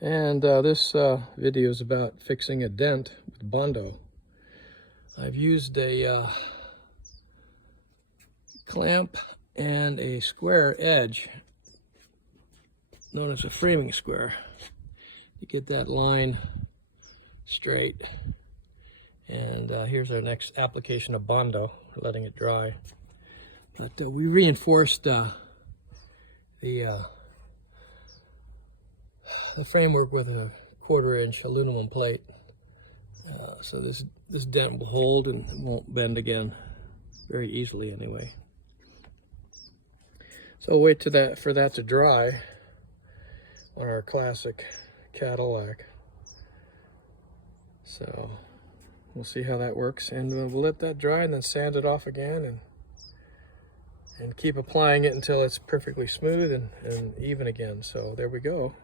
And this video is about fixing a dent with Bondo. I've used a clamp and a square edge, known as a framing square, to get that line straight. And here's our next application of Bondo. We're letting it dry. But we reinforced the framework with a 1/4-inch aluminum plate, so this dent will hold and it won't bend again very easily anyway. So we'll wait for that to dry on our classic Cadillac. So we'll see how that works, and we'll let that dry and then sand it off again and keep applying it until it's perfectly smooth and even again. So there we go.